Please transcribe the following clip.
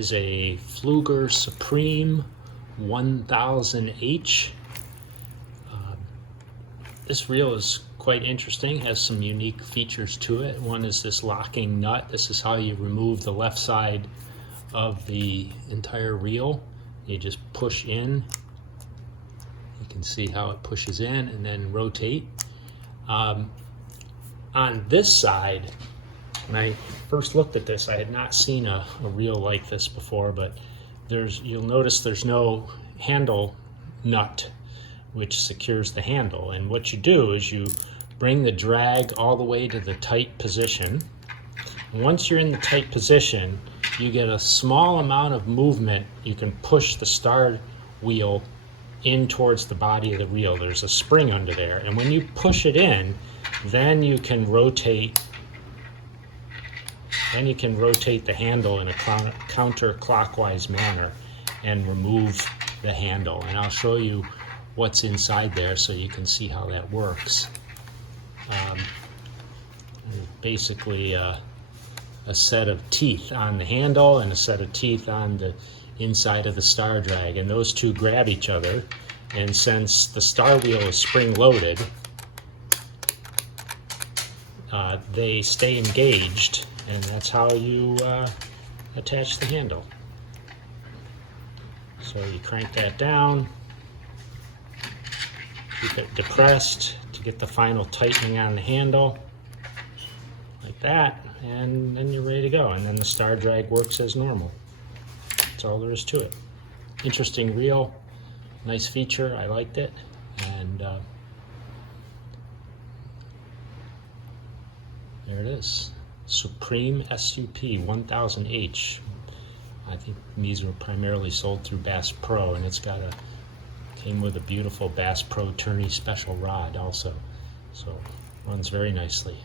is a Pflueger Supreme 1000H. This reel is quite interesting, has some unique features to it. One is this locking nut. This is how you remove the left side of the entire reel. You just push in. You can see how it pushes in and then rotate. On this side, when I first looked at this, I had not seen a reel like this before, but you'll notice there's no handle nut which secures the handle. And what you do is you bring the drag all the way to the tight position. And once you're in the tight position, you get a small amount of movement. You can push the star wheel in towards the body of the reel. There's a spring under there, and when you push it in, then you can rotate the handle in a counterclockwise manner and remove the handle. And I'll show you what's inside there so you can see how that works. Basically a set of teeth on the handle and a set of teeth on the inside of the star drag, and those two grab each other, and since the star wheel is spring loaded, they stay engaged, and that's how you attach the handle. So you crank that down, keep it depressed to get the final tightening on the handle, like that, and then you're ready to go. And then the star drag works as normal. That's all there is to it. Interesting reel, nice feature, I liked it. And there it is, Supreme SUP 1000H. I think these were primarily sold through Bass Pro, and it's came with a beautiful Bass Pro Tourney special rod also. So runs very nicely.